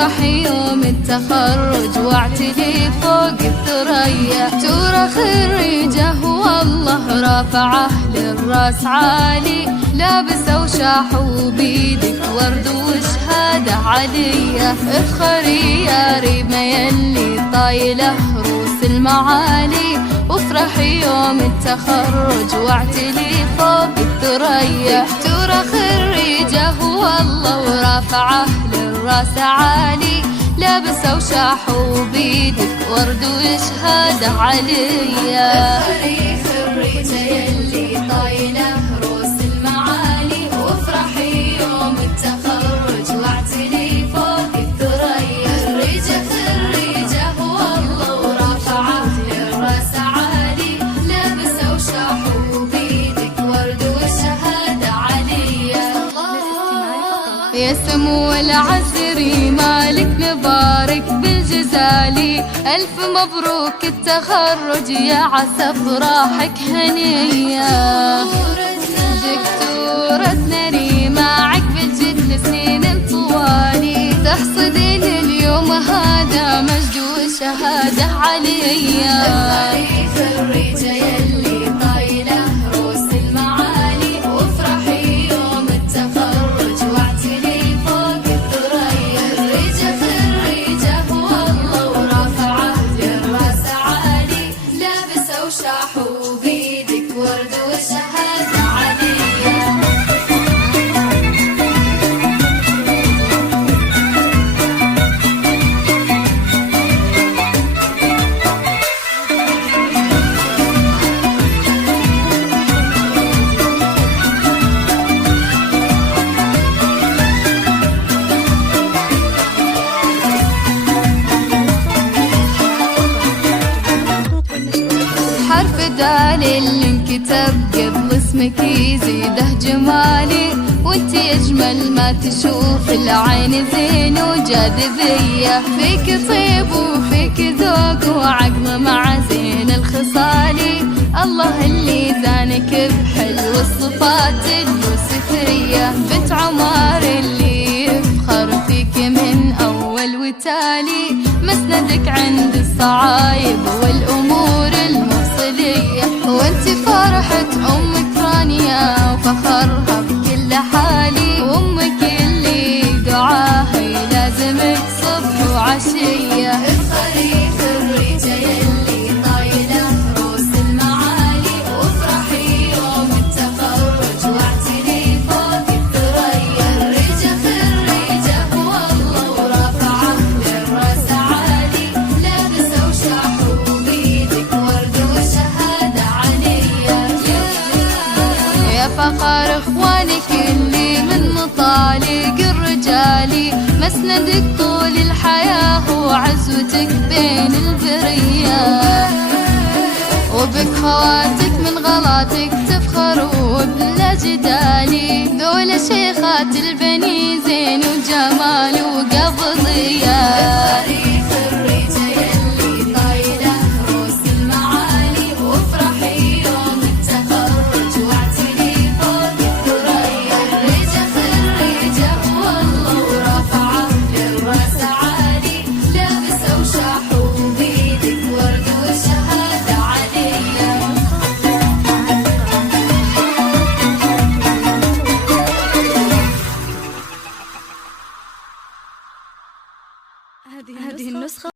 افرح يوم التخرج واعتلي فوق الثريا. ترى خريجه والله رافعه للراس عالي، لابسه وشاحوا بيدك ورد وشهاده عليا. افخري يا ريمه يلي طايله روس المعالي، وافرحي يوم التخرج واعتلي فوق الثريا. ترى خريجه والله ورافعه للراس عالي، لابسه وشاحوا بيدك ورد وشهاده عليا. افخري خريجه يلي طايله روس المعالي، وافرحي يوم التخرج واعتلي فوق الثريا. خريجه والله ورافعه للراس عالي، لابسه وشاحوا بيدك ورد وشهاده عليا. يا سمو العسري مالك مبارك بالجزالي، ألف مبروك التخرج يا عسى افراحك هنية. دكتورتنا ريمة عقب جد سنين طوالي، تحصدين اليوم هذا مجد وشهادة عليا. خريجة يلي طايلة روس المعالي، وافرحي يوم التخرج واعتلي فوق الثريا. خريجة والله ورافعه للراس عالي، لابسه وشاحوا بيدك ورد وشهادة عليا. حرف دال اللي انكتب قبل اسمك يزيده جمالي، وانت اجمل ما تشوف العين زين وجاذبيه. فيك طيب وفيك ذوق وعقل مع زين الخصالي، الله اللي زانك بحلو الصفات اليوسفيه. بنت عمر اللي يفخر فيك من اول وتالي، مسندك عند الصعايب والامور المفصليه. وانت فرحة امك رانيا وفخرها بكل حالي، وامك اللي دعاها يلازمك صبح وعشيه. افخري خريجه يلي طايله روس المعالي، وافرحي يوم التخرج واعتلي فوق الثريا. خريجه والله ورافعه للراس عالي، لابسه وشاحوا بيدك ورد وشهاده عليا. يا فخر اخوانك اللي من مطالق الرجالي، مسندك طول الحياه وعزوتك بين البريه. وبك خواتك من غلاتك تفخروا بلا جدالي، ذولا شيخات البني زين وجمال وقبضيه.